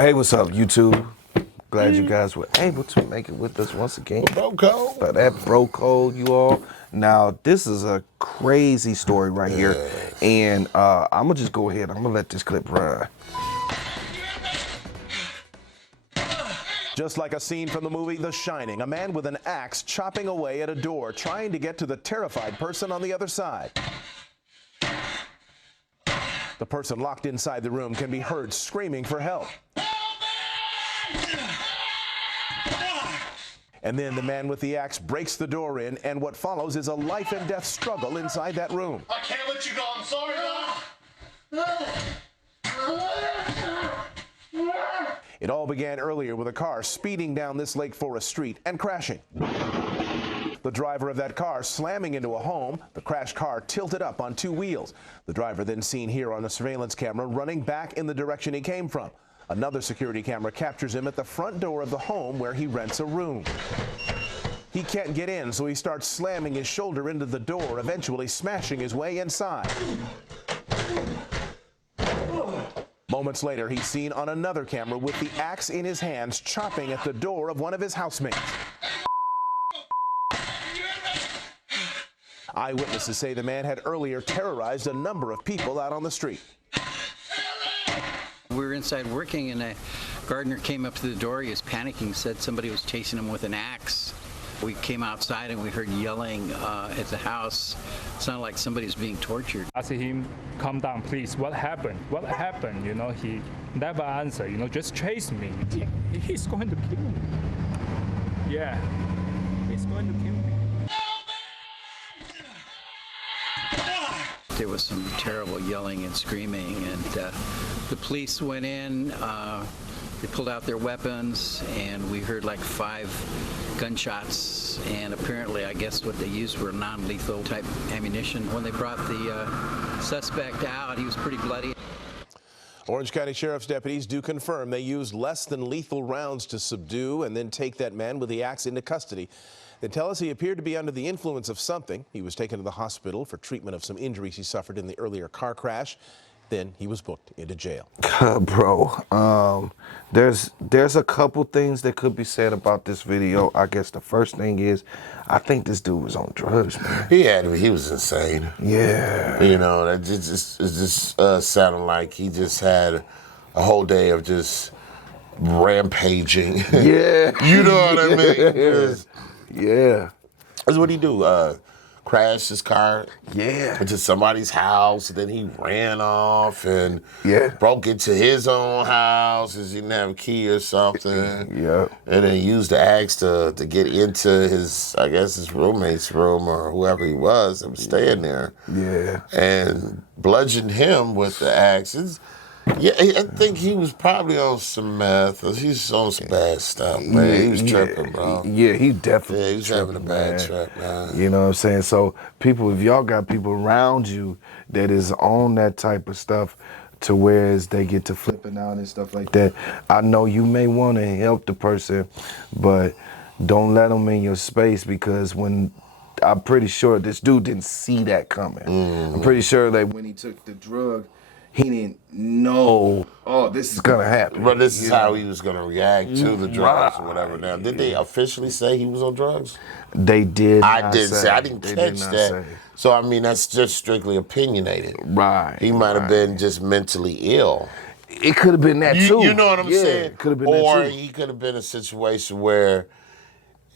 Hey, what's up, YouTube? Glad you guys were able to make it with us once again. Bro code. For that bro code, you all. Now, this is a crazy story right here. And I'm going to just go ahead. I'm going to let this clip run. Just like a scene from the movie The Shining, a man with an axe chopping away at a door, trying to get to the terrified person on the other side. The person locked inside the room can be heard screaming for help. And then the man with the axe breaks the door in, and what follows is a life and death struggle inside that room. I can't let you go. I'm sorry, It all began earlier with a car speeding down this Lake Forest street and crashing. The driver of that car slamming into a home. The crashed car tilted up on two wheels. The driver then seen here on a surveillance camera running back in the direction he came from. Another security camera captures him at the front door of the home where he rents a room. He can't get in, so he starts slamming his shoulder into the door, eventually smashing his way inside. Moments later, he's seen on another camera with the axe in his hands, chopping at the door of one of his housemates. Eyewitnesses say the man had earlier terrorized a number of people out on the street. We were inside working, and a gardener came up to the door. He was panicking, said somebody was chasing him with an axe. We came outside and we heard yelling at the house. It sounded like somebody was being tortured. I asked him, calm down, please. What happened? What happened? You know, he never answered. You know, just chase me. He's going to kill me. Yeah, he's going to kill me. There was some terrible yelling and screaming, and the police went in. They pulled out their weapons, and we heard like 5 gunshots, and apparently I guess what they used were non-lethal type ammunition. When they brought the suspect out, he was pretty bloody. Orange County Sheriff's deputies do confirm they used less than lethal rounds to subdue and then take that man with the axe into custody. They tell us he appeared to be under the influence of something. He was taken to the hospital for treatment of some injuries he suffered in the earlier car crash. Then he was booked into jail. Bro, there's a couple things that could be said about this video. I guess the first thing is, I think this dude was on drugs, man. He was insane. Yeah. You know, it just sounded like he just had a whole day of just rampaging. Yeah. You know what I mean? Yeah. That's what he do. Crashed his car into somebody's house, and then he ran off and broke into his own house because he didn't have a key or something. Yeah. And then used the axe to get into his, I guess, his roommate's room or whoever he was that was staying there. Yeah. And bludgeoned him with the axe. Yeah, I think he was probably on some meth. He's on some bad stuff, man. He was tripping, bro. Yeah, he definitely he was having a bad trip, man. You know what I'm saying? So people, if y'all got people around you that is on that type of stuff to where they get to flipping out and stuff like that, I know you may want to help the person, but don't let them in your space, because I'm pretty sure this dude didn't see that coming. I'm pretty sure that when he took the drug, he didn't know, oh, this is gonna happen. But this is how he was gonna react to the drugs or whatever. Now, did they officially say he was on drugs? They did. I didn't catch that. So I mean, that's just strictly opinionated. Right. He might have been just mentally ill. It could have been that too. You know what I'm saying? Could have been or that too. He could have been a situation where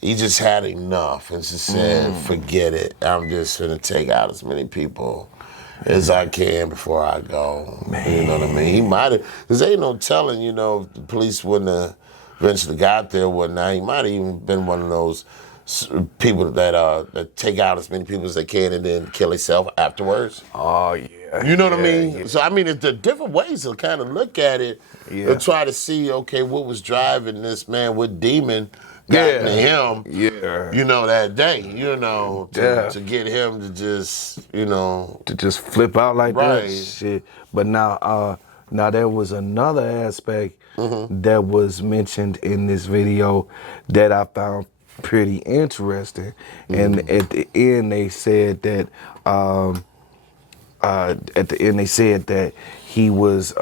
he just had enough and just said, "Forget it. I'm just gonna take out as many people as I can before I go." Man. You know what I mean? He might have, because ain't no telling, you know, if the police wouldn't have eventually got there or whatnot. He might have even been one of those people that take out as many people as they can and then kill himself afterwards. Oh, yeah. You know what I mean? Yeah. So, I mean, it's the different ways to kind of look at it and try to see, okay, what was driving this man, what demon got into him, you know, that day, you know, to get him to just, you know. To just flip out like that shit. But now there was another aspect that was mentioned in this video that I found pretty interesting. And at the end, they said that at the end they said that he was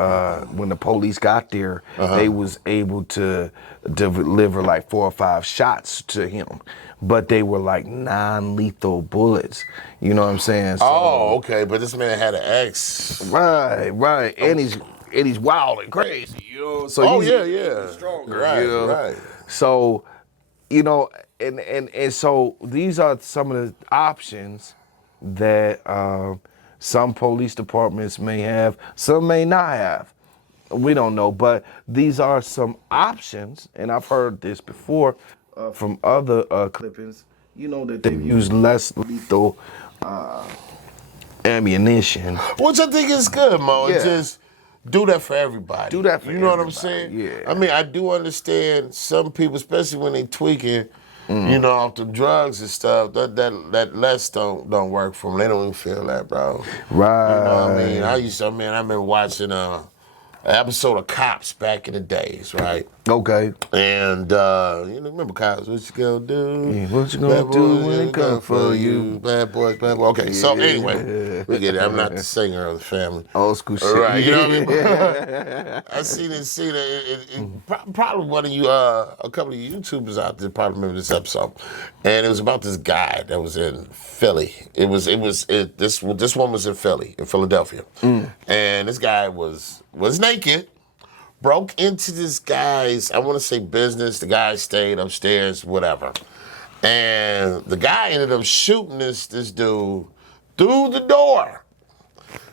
when the police got there, they was able to deliver like 4 or 5 shots to him, but they were like non-lethal bullets. You know what I'm saying? So, Oh, okay, but this man had an ex. right, and he's wild and crazy. You know, so he's stronger. Right, you know? right. So, you know, and so these are some of the options that some police departments may have, some may not have. We don't know, but these are some options, and I've heard this before from other clippings. You know that they've used less lethal ammunition. Which I think is good, Mo. Yeah. Just do that for everybody. Do that for You know what I'm everybody, saying? yeah. I mean, I do understand some people, especially when they tweaking, you know, off the drugs and stuff, that less don't work for them. They don't even feel that, bro. Right. You know what I mean? I remember watching an episode of Cops back in the days, right? Okay. And you know, remember Cops? What you gonna do? Yeah, what you gonna do when they come for you? Bad boys, bad boys. Okay, so anyway, we get it. I'm not the singer of the family. Old school shit. Right, you know what I mean? I seen it. Probably one of you, a couple of YouTubers out there probably remember this episode, and it was about this guy that was in Philly. This one was in Philly, in Philadelphia, and this guy was naked. Broke into this guy's, I want to say business. The guy stayed upstairs, whatever. And the guy ended up shooting this dude through the door.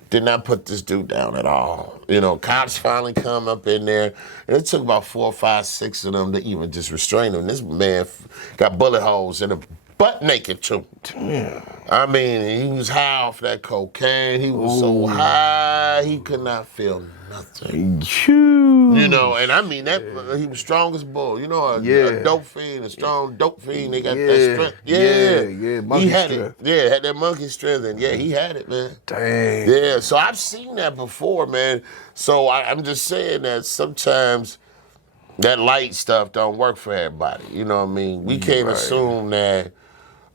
Did not put this dude down at all. You know, cops finally come up in there, and it took about 4, 5, 6 of them to even just restrain him. This man got bullet holes in him, butt naked too. Yeah. I mean, he was high off that cocaine. He was so high, he could not feel nothing. You know, and I mean, that he was strong as bull. You know, a dope fiend, a strong dope fiend, they got that strength. Yeah, monkey he had strength. it. Yeah, had that monkey strength, and yeah, he had it, man. Dang. Yeah, so I've seen that before, man. So I'm just saying that sometimes that light stuff don't work for everybody. You know what I mean? We can't assume that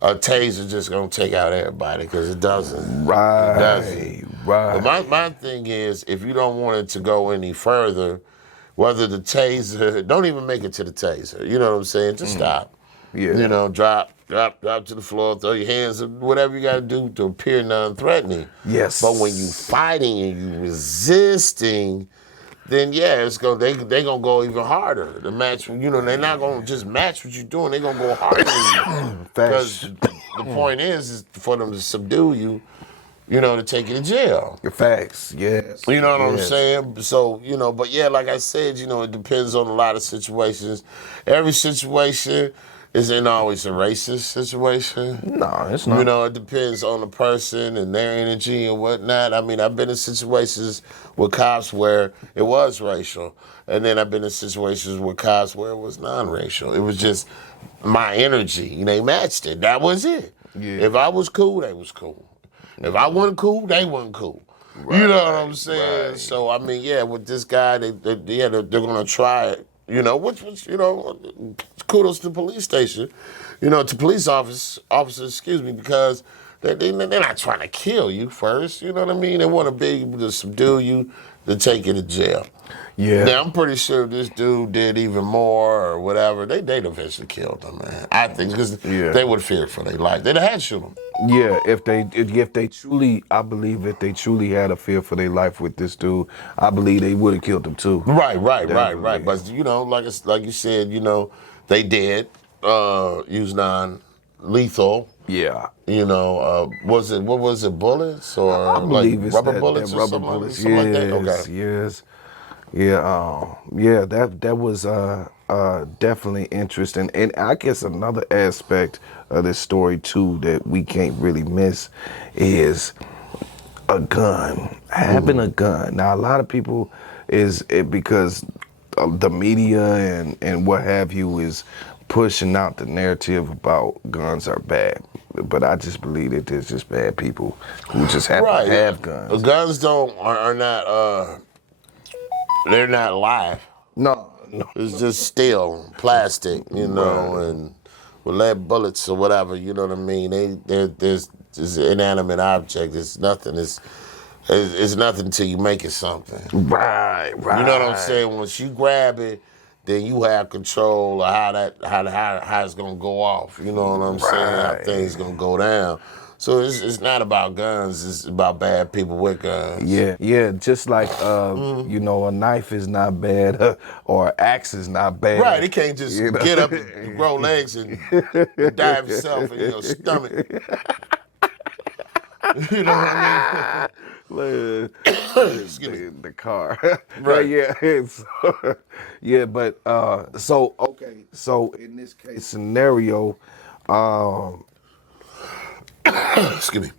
a taser just gonna take out everybody, because it doesn't. Right. It doesn't. Right. But my thing is, if you don't want it to go any further, whether the taser, don't even make it to the taser. You know what I'm saying? Just stop. Yeah. You know, drop to the floor, throw your hands up, whatever you gotta do to appear non-threatening. Yes. But when you fighting and you resisting, then yeah, they gonna go even harder. The match, you know, they're not gonna just match what you're doing. They're gonna go harder than you. Because the point is for them to subdue you, you know, to take you to jail. Your facts, yes. You know what I'm saying? So, you know, but yeah, like I said, you know, it depends on a lot of situations. Every situation isn't always a racist situation. No, it's not. You know, it depends on the person and their energy and whatnot. I mean, I've been in situations with cops where it was racial. And then I've been in situations with cops where it was non-racial. It was just my energy. They matched it. That was it. Yeah. If I was cool, they was cool. If I wasn't cool, they wasn't cool. Right, you know what I'm saying? Right. So, I mean, yeah, with this guy, they're going to try it. You know, which you know, kudos to the police station, you know, to police officers, excuse me, because they're not trying to kill you first. You know what I mean? They want to be able to subdue you, to take you to jail. Yeah. Now, I'm pretty sure this dude did even more or whatever. They'd eventually killed him, man. I think because they would fear for their life. They'd have had to shoot him. Yeah, if they truly, I believe if they truly had a fear for their life with this dude, I believe they would have killed him too. Right. But you know, like you said, you know, they did use non-lethal. Yeah. You know, what was it, bullets or I believe like it's rubber bullets or rubber something, bullets. something like that? Yes, Okay. yes. Yeah, that was definitely interesting. And I guess another aspect of this story too that we can't really miss is a gun. Having a gun. Now a lot of people because the media and what have you is pushing out the narrative about guns are bad. But I just believe that there's just bad people who just happen to have guns. Guns are not they're not live. No. It's just steel, plastic, you know, and with lead bullets or whatever, you know what I mean? There's an inanimate object. It's nothing. it's nothing until you make it something. Right. You know what I'm saying? Once you grab it, then you have control of how it's gonna go off. You know what I'm saying? How things gonna go down. So it's not about guns. It's about bad people with guns. Yeah. Just like you know, a knife is not bad or an axe is not bad. Right. It can't just get up and grow legs and dive itself in your stomach. You know what I mean? The car. Right. Yeah, but so okay. So in this case scenario, Excuse me.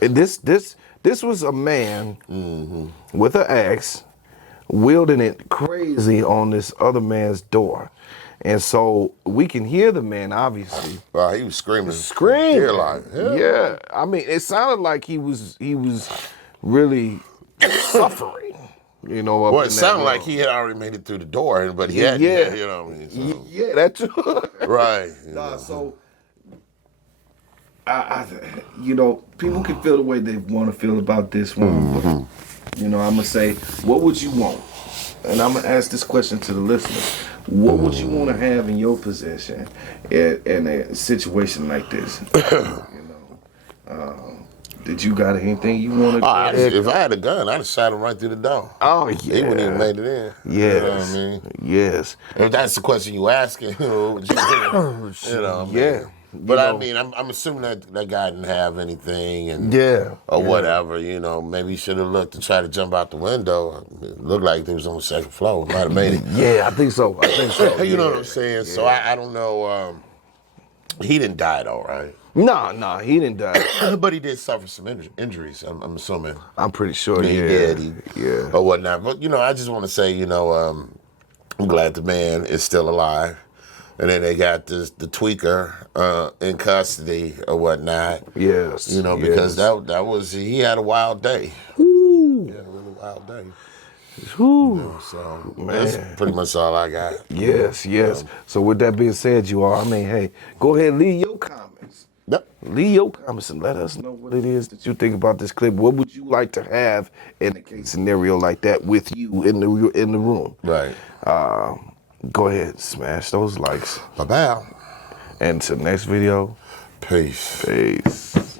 this was a man with an axe wielding it crazy on this other man's door. And so we can hear the man, obviously. Wow, he was screaming. Scream. Like, yeah. I mean, it sounded like he was really suffering. You know, up Well, in it that sounded room. like he had already made it through the door, but he hadn't Yeah. yet, you know what I mean? So. Yeah, that too. Right. Nah, so I you know, people can feel the way they want to feel about this one. But, you know, I'm gonna say, what would you want? And I'm gonna ask this question to the listeners. What would you want to have in your possession in a situation like this? You know, did you got anything you want to? If I had a gun, I'd have shot him right through the door. Oh yeah, He wouldn't even made it in. Yes, You know what I mean? Yes. If that's the question you asking, what would you do? You know, Yeah. But I mean, I'm assuming that guy didn't have anything, and or whatever. You know, maybe he should have looked to try to jump out the window. It looked like he was on the second floor. Might have made it. Yeah, I think so. You know what I'm saying? So I don't know. He didn't die though, right? No, he didn't die. But he did suffer some injuries. I'm assuming. I'm pretty sure He did. Yeah. Or whatnot. But you know, I just want to say, you know, I'm glad the man is still alive. And then they got the tweaker in custody or whatnot. Yes. You know, because that was, he had a wild day. Woo. He had a really wild day. Woo. You know, so that's pretty much all I got. Yes. So with that being said, you all, I mean, hey, go ahead and leave your comments. Yep. Leave your comments and let us know what it is that you think about this clip. What would you like to have in a case scenario like that with you in the room? Right. Go ahead, smash those likes. Bye-bye. And to the next video. Peace. Peace.